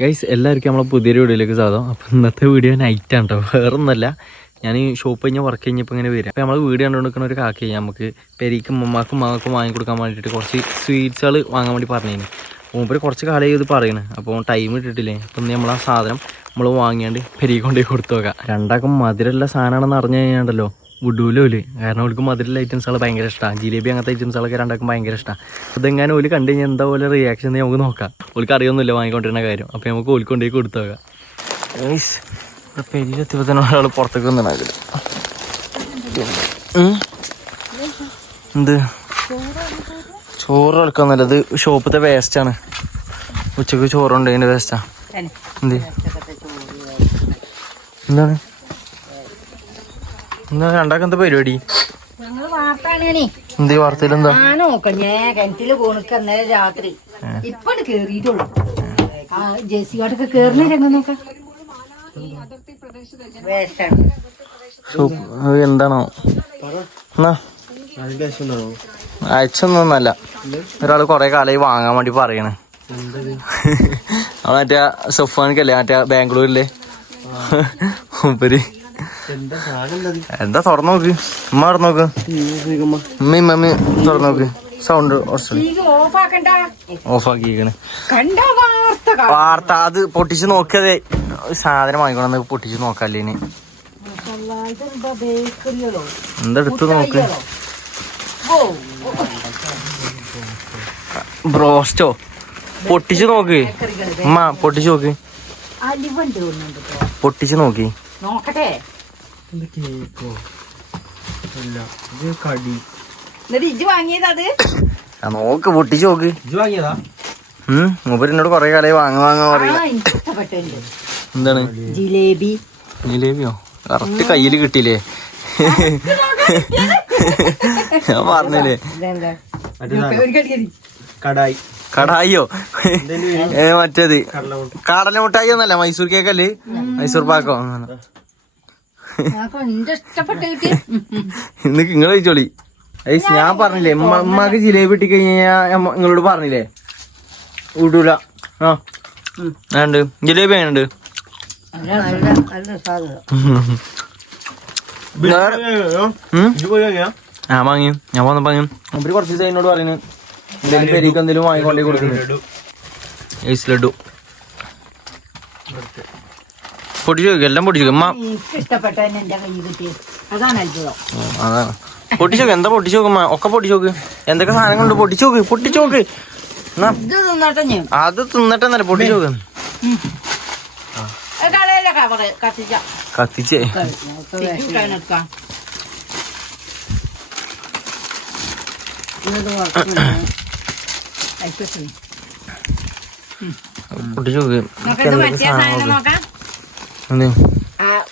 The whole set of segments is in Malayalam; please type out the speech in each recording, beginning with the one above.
ഗൈസ് എല്ലാവർക്കും നമ്മളെ പുതിയൊരു വീഡിയോയിലേക്ക് സ്വാഗതം. അപ്പോൾ ഇന്നത്തെ വീഡിയോ നൈറ്റാണ് കേട്ടോ, വേറൊന്നുമല്ല. ഞാൻ ഈ ഷോപ്പ് കഴിഞ്ഞാൽ വർക്ക് കഴിഞ്ഞപ്പോൾ ഇങ്ങനെ വരാം. അപ്പോൾ നമ്മൾ വീഡിയോ കണ്ടുകൊടുക്കുന്ന ഒരു കാക്ക നമുക്ക് പെരീക്കും ഉമ്മമാക്കും മകൾക്കും വാങ്ങിക്കൊടുക്കാൻ വേണ്ടിയിട്ട് കുറച്ച് സ്വീറ്റ്സുകൾ വാങ്ങാൻ വേണ്ടി പറഞ്ഞിരുന്നു. മൂപ്പര് കുറച്ച് കാലമായി ഇത് പറയണേ. അപ്പോൾ ടൈം ഇട്ടിട്ടില്ലേ, അപ്പം നമ്മൾ ആ സാധനം നമ്മൾ വാങ്ങിയാണ്ട് പെരീക്ക് കൊണ്ടുപോയി കൊടുത്തു നോക്കാം. രണ്ടാക്കും മധുരമുള്ള സാധനമാണെന്ന് അറിഞ്ഞു കഴിഞ്ഞാണ്ടല്ലോ വിടൂലോ. കാരണം അവർക്ക് മധുരമുള്ള ഐറ്റംസുകൾ ഭയങ്കര ഇഷ്ടമാണ്. ജിലേബി അങ്ങനത്തെ ഐറ്റംസുകളൊക്കെ രണ്ടാക്കും ഭയങ്കര ഇഷ്ടമാണ്. അതെങ്ങനെ ഓല് കണ്ടു കഴിഞ്ഞാൽ എന്താ പോലെ റിയാക്ഷൻ നമുക്ക് നോക്കാം. ഓൾക്ക് അറിയൊന്നുമില്ല വാങ്ങിക്കൊണ്ടിരുന്ന കാര്യം. അപ്പോൾ നമുക്ക് ഓൾക്ക് കൊണ്ടുപോയി കൊടുത്തു നോക്കാം. പെരിയിലെത്തിയപ്പോൾ തന്നെ ഒരാൾ പുറത്തേക്ക് വന്നിട്ട് എന്ത് ചോറ് എടുക്കാന്നല്ല, ഇത് ഷോപ്പത്തെ വേസ്റ്റാണ്. ഉച്ചക്ക് ചോറുണ്ട്, അതിൻ്റെ വേസ്റ്റാ. എന്ത് എന്താണ് എന്താ രണ്ടാക്ക് എന്താ പരിപാടി? എന്ത് വാർത്തയിൽ എന്താ? കിണറ്റില് പോണിക്ക് അന്നേരം രാത്രി ഇപ്പൊ കേറിയിട്ടുള്ളു. ജേസിക്കാട്ടൊക്കെ കേറുന്ന രംഗം നോക്കാം. എന്താണോ അയച്ചൊന്നല്ല, ഒരാള് കൊറേ കാലമായി വാങ്ങാൻ വേണ്ടി പറയണേ. മറ്റേ സഫാനിക്കല്ലേ, മറ്റേ ബാംഗ്ലൂരിലെ മൂപ്പര്. എന്താ തുറന്നു നോക്ക്, ഉമ്മ തുറന്നു നോക്ക്, ഉമ്മ തുറന്നു നോക്ക്. സൗണ്ട് ഓഫാക്കിക്കണ്. വാർത്ത അത് പൊട്ടിച്ച് നോക്കിയതേ. സാധനം വാങ്ങിക്കണമെന്ന് പൊട്ടിച്ച് നോക്കല്ലേ. എന്താ എടുത്ത് നോക്ക്. ബ്രോസ്റ്റോ പൊട്ടിച്ച് നോക്ക് ഉമ്മ, പൊട്ടിച്ച് നോക്ക്, പൊട്ടിച്ച് നോക്കി നോക്കട്ടെ. നോക്ക്, പൊട്ടിച്ച് നോക്ക്. മൂപ്പര് എന്നോട് കൊറേ കാലമായി വാങ്ങാൻ പറയും. എന്താണ് ജിലേബി? ജിലേബിയോ? കറക്റ്റ് കയ്യില് കിട്ടിയില്ലേ? ഞാൻ പറഞ്ഞില്ലേ കടായിയോ? മറ്റേത് കടല മുട്ടായി ഒന്നല്ല, മൈസൂർ കേക്കല്ലേ, മൈസൂർ പാക്കോ. ഇന്ന് നിങ്ങൾ കഴിച്ചോളി. ഞാൻ പറഞ്ഞില്ലേ ഉമ്മക്ക് ജിലേബി ഇട്ടി കഴിഞ്ഞാ നിങ്ങളോട് പറഞ്ഞില്ലേ വിടൂല. ആ ഉണ്ട് ജിലേബി എങ്ങനെയുണ്ട്? ആ വാങ്ങി, ഞാൻ വന്നപ്പോ വാങ്ങി. അവര് കുറച്ച് ദിവസം എന്നോട് പറയുന്നു എന്തെങ്കിലും പെരീക്ക് എന്തെങ്കിലും വാങ്ങിക്കൊണ്ടേ കൊടുക്കുന്നു. ഐസ് ലഡു പൊട്ടിച്ചു നോക്കി, എല്ലാം പൊട്ടിച്ചു നോക്കി. അതാണ് പൊട്ടിച്ചു നോക്ക്. എന്താ പൊട്ടിച്ചു നോക്കുമ്മ? ഒക്കെ പൊട്ടിച്ചു നോക്ക്. എന്തൊക്കെ സാധനങ്ങളുണ്ട് പൊട്ടിച്ചു നോക്ക്, പൊട്ടിച്ചു നോക്ക്. അത് തിന്നട്ടെന്നല്ല, പൊട്ടിച്ചു നോക്ക്. കത്തിച്ചേ പൊട്ടിച്ചു നോക്ക്.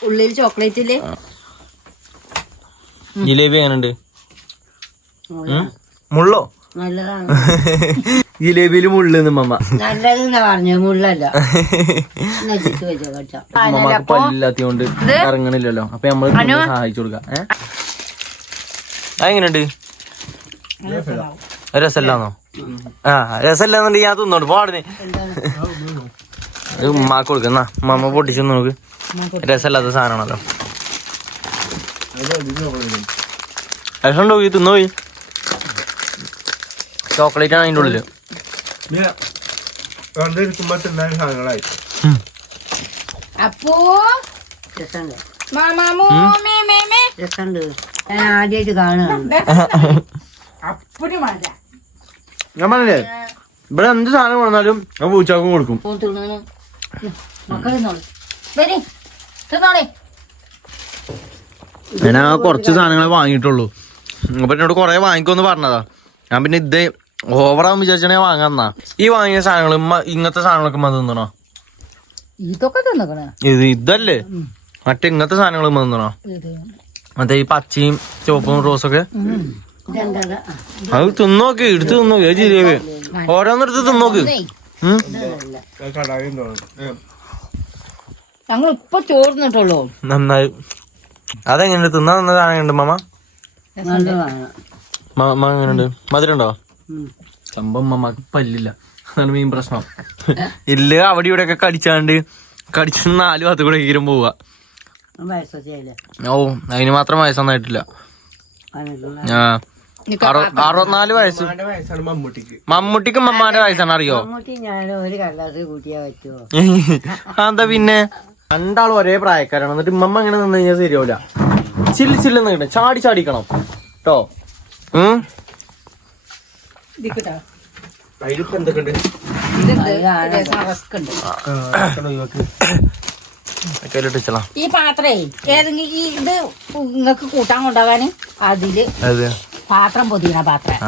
ഉള്ളിൽ ചോക്ലേറ്റില് ജിലേബി എങ്ങനെയുണ്ട്? മുള്ളോ? ജിലേബിയില് മുള്ളെന്ന് മമ്മ. നല്ലതെന്നാ പറഞ്ഞു, മുള്ളല്ല. മമ്മക്ക് പല്ലില്ലാത്തോണ്ട് ഇറങ്ങണില്ലല്ലോ. അപ്പൊ നമ്മള് സഹായിച്ചു കൊടുക്കാം. അതെങ്ങനെയുണ്ട്? രസമല്ലാന്നോ? ആ രസമല്ലാന്നുണ്ടെങ്കിൽ ഞാൻ തിന്നോട്ട് പാടുന്നേ. ഉമ്മാക്ക് കൊടുക്കുന്ന മമ്മ പൊട്ടിച്ചു നോക്ക്. രസമല്ലാത്ത സാധനമാണല്ലോ. രസമുണ്ടോ? തിന്നോയി. ചോക്ലേറ്റ് ആണ് അതിൻ്റെ ഉള്ളില്. അപ്പോ ഞാൻ ആദ്യമായിട്ട് കാണുകയാണ്. ഞാൻ പറഞ്ഞില്ലേ ഇവിടെ എന്ത് സാധനം കൊണ്ടാലും ഞാൻ പൂച്ചാക്കും കൊടുക്കും. ഞാൻ കുറച്ച് സാധനങ്ങൾ വാങ്ങിയിട്ടുള്ളൂ. അപ്പൊ എന്നോട് കൊറേ വാങ്ങിക്കോന്ന് പറഞ്ഞതാ. ഞാൻ പിന്നെ ഇത് ഓവറാന്ന് വിചാരിച്ചാ ഞാൻ വാങ്ങാന്നാ. ഈ വാങ്ങിയ സാധനങ്ങൾ ഇങ്ങനത്തെ സാധനങ്ങളൊക്കെ തിന്നണോ? ഇതൊക്കെ തിന്നണോ? ഇതല്ലേ മറ്റേ ഇങ്ങനത്തെ സാധനങ്ങൾ തിന്നണോ? മറ്റേ ഈ പച്ചയും ചുവപ്പും റോസൊക്കെ അത് തിന്നോക്ക്, എടുത്ത് തിന്നോക്ക്. ജിലേബി ഓരോന്നെടുത്ത് തിന്നോക്ക്. ഞങ്ങൾ ഇപ്പൊ ചോർന്നിട്ടുള്ളൂ. നന്നായി. അതെങ്ങനെയുണ്ട്? തിന്നാൻ തന്ന സാധനം മാമ? മാമ എങ്ങനെയുണ്ട്? മധുരം ഉണ്ടോ? സംഭവം മമ്മക്ക് പല്ലില്ല, അതാണ് മെയിൻ പ്രശ്നം. ഇല്ല അവിടെ ഇവിടെ ഒക്കെ കടിച്ചാണ്ട് കടിച്ച് 4 ഭാഗത്ത് കൂടെ ഈരം പോവാ. ഓ അതിന് മാത്രം വയസ്സൊന്നായിട്ടില്ല. 64 വയസ്സ്. മമ്മൂട്ടിക്ക് മമ്മാന്റെ വയസ്സാണ് അറിയോ? എന്താ പിന്നെ 2 ആളും ഒരേ പ്രായക്കാരാണ്. എന്നിട്ട് മമ്മ അങ്ങനെ നിന്ന് കഴിഞ്ഞാൽ ശരിയാവില്ല. ചില്ല് നിൽക്കണം, ചാടി ചാടിക്കണം കേട്ടോ. ഈ പാത്രേ ഏതെങ്കിലും ഈ ഇത് നിങ്ങക്ക് കൂട്ടാൻ കൊണ്ടുപോകാന് അതില് പാത്രം പൊതിയണ പാത്രം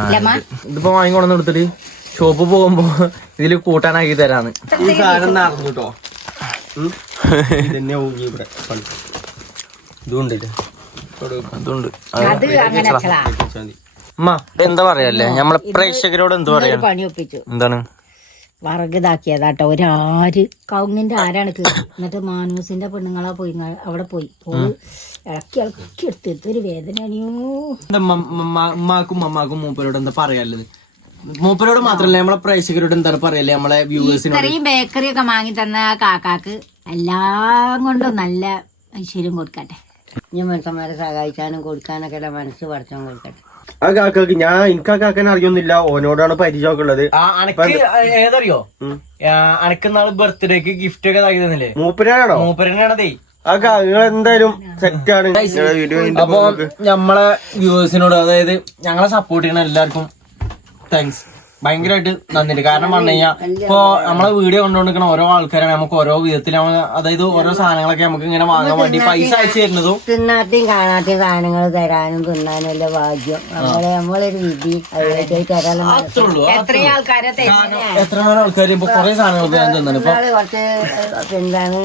ഇതിപ്പോ വാങ്ങിക്കൊണ്ടെന്ന് എടുത്തിട്ട് ഷോപ്പ് പോകുമ്പോ ഇതില് കൂട്ടാനാക്കി തരാന്ന്. ഈ സാധനം നടന്നു കേട്ടോ. എന്താ പറയല്ലേ നമ്മളെ പ്രേക്ഷകരോട് എന്താ പറയാ? പണി ഒപ്പിച്ചു. എന്താണ് വറക് ഇതാക്കിയതാട്ടോ. ഒരാര് കവുങ്ങിന്റെ ആരാണ് എന്നിട്ട് മാനൂസിന്റെ പെണ്ണുങ്ങളാ പോയി അവിടെ പോയി ഇളക്കി എടുത്തിട്ട് ഒരു വേദനയോ. ഉമ്മാക്കും മമ്മാക്കും മൂപ്പരോട് എന്താ പറയാനുള്ളത്? മൂപ്പരോട് മാത്രല്ല നമ്മളെ പ്രേക്ഷകരോട് എന്താണ് പറയല്ലേ? നമ്മളെ വ്യൂവേഴ്സിനോട് ഇത്രയും ബേക്കറി ഒക്കെ വാങ്ങി തന്ന കാക്കാക്ക് എല്ലാം കൊണ്ടും നല്ല ഐശ്വര്യം കൊടുക്കട്ടെ. ഇനി മനുഷ്യന്മാരെ സഹായിക്കാനും കൊടുക്കാനൊക്കെ മനസ്സ് പഠിച്ചാൻ കൊടുക്കട്ടെ. ആ കാക്കക്ക് എനിക്ക് ആ കാക്കനെ അറിയൊന്നുമില്ല. ഓനോടാണ് പരിചയമൊക്കെ ഉള്ളത്. ഏതറിയോ? അനക്കുന്നാള് ബർത്ത്ഡേക്ക് ഗിഫ്റ്റ് ഒക്കെ ഇതാക്കി തന്നില്ലേ? മൂപ്പരാണോ? മൂപ്പരനാണതേ. ആ കാക്കകൾ എന്തായാലും സെറ്റാണ്. അപ്പൊ നമ്മളെ വ്യൂവേഴ്സിനോട്, അതായത് ഞങ്ങളെ സപ്പോർട്ട് ചെയ്യണ എല്ലാവർക്കും താങ്ക്സ്. ഭയങ്കരമായിട്ട് നന്ദിണ്ട്. കാരണം പറഞ്ഞു കഴിഞ്ഞാൽ ഇപ്പൊ നമ്മളെ വീഡിയോ കണ്ടുകൊണ്ടിരിക്കുന്ന ഓരോ ആൾക്കാരാണ് നമുക്ക് ഓരോ വിധത്തിൽ അതായത് ഓരോ സാധനങ്ങളൊക്കെ നമുക്ക് ഇങ്ങനെ വാങ്ങാൻ വേണ്ടി പൈസ അയച്ചു തരുന്നതും തിന്നാത്തെയും കാണാത്തെയും സാധനങ്ങൾ തരാനും തിന്നാനും അല്ല ഭാഗ്യം. നമ്മളൊരു വിധി തരാനും എത്രയോ ആൾക്കാരെ എത്ര ആൾക്കാർ ഇപ്പൊ കുറെ സാധനങ്ങൾ ഞാൻ തന്നാണ്. ഇപ്പൊ കുറച്ച് എന്താണ്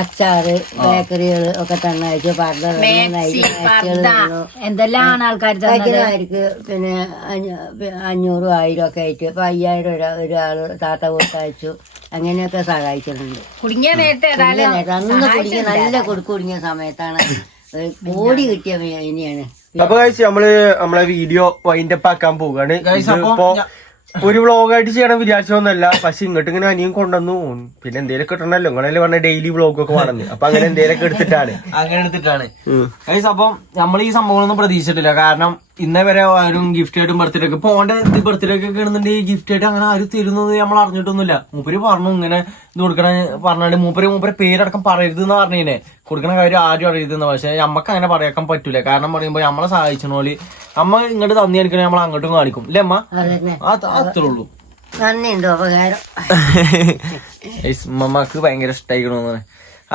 അച്ചാറ് ബേക്കറികൾ ഒക്കെ തന്നയച്ചു. എന്തെല്ലാം ആൾക്കാർ തന്നവർക്ക് പിന്നെ 500, 1000 ഒക്കെ ആയിട്ട് ഇപ്പൊ 5000 ഒരാള് താത്ത കൊടുത്തയച്ചു. അങ്ങനെയൊക്കെ സഹായിച്ചിട്ടുണ്ട്. കുടുങ്ങിയ നേരത്തെ അന്ന് കുടുങ്ങിയ നല്ല കുടുങ്ങിയ സമയത്താണ് കോടി കിട്ടിയ ഇനിയാണ്. അപ്പൊ നമ്മളെ വീഡിയോ വൈൻഡപ്പ് ആക്കാൻ പോവുകയാണ്. ഇപ്പൊ ഒരു വ്ളോഗായിട്ട് ചെയ്യണം വിചാരിച്ചതൊന്നല്ല. പക്ഷെ ഇങ്ങോട്ട് ഇങ്ങനെ അനിയും കൊണ്ടുവന്നു. പിന്നെ എന്തേലും കിട്ടണല്ലോ. നിങ്ങളല്ലേ പറഞ്ഞ ഡെയിലി വ്ളോഗൊക്കെ വേണമെന്ന്. അപ്പൊ അങ്ങനെ എന്തേലൊക്കെ എടുത്തിട്ടാണ് അപ്പം നമ്മൾ ഈ സംഭവങ്ങളൊന്നും പ്രതീക്ഷിച്ചിട്ടില്ല. കാരണം ഇന്നേ വരെ ആരും ഗിഫ്റ്റ് ആയിട്ടും ബർത്ത്ഡേ ഒക്കെ ഇപ്പൊ ഓന്റെ ബർത്ത്ഡേ ഒക്കെ ആണെന്നുണ്ടെങ്കിൽ ഗിഫ്റ്റ് ആയിട്ട് അങ്ങനെ ആരും തരുന്നത് നമ്മൾ അറിഞ്ഞിട്ടൊന്നുമില്ല. മൂപ്പര് പറഞ്ഞു ഇങ്ങനെ ഇത് കൊടുക്കണ പറഞ്ഞാല് മൂപ്പര് പേരടക്കം പറയരുത് എന്ന് പറഞ്ഞേ. കൊടുക്കണ കാര്യം ആരും അറിയരുതെന്ന്. പക്ഷെ നമുക്ക് അങ്ങനെ പറയാൻ പറ്റൂല. കാരണം പറയുമ്പോ നമ്മളെ സഹായിച്ച പോലെ അമ്മ ഇങ്ങോട്ട് തന്നി കാണിക്കണേ നമ്മൾ അങ്ങോട്ടും കാണിക്കും അല്ലേ അമ്മ? അത്രേ ഉള്ളൂ. മമ്മക്ക് ഭയങ്കര ഇഷ്ടമായിക്കണോന്ന്.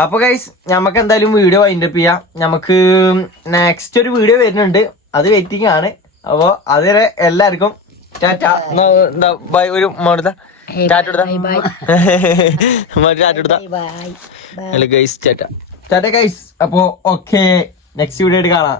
അപ്പൊ ഗൈസ് നമുക്ക് എന്തായാലും വീഡിയോ വൈൻഡപ്പ് ചെയ്യാം. നമുക്ക് നെക്സ്റ്റ് ഒരു വീഡിയോ വരുന്നുണ്ട്. അത് വെയിറ്റിംഗ് ആണ്. അപ്പൊ അതുവരെ എല്ലാവർക്കും ടാറ്റ. ബൈ. ഒരു ടാറ്റ ഗൈസ്. ടാറ്റ ഗൈസ്. അപ്പൊ ഓക്കെ, നെക്സ്റ്റ് വീഡിയോ ആയിട്ട് കാണാം.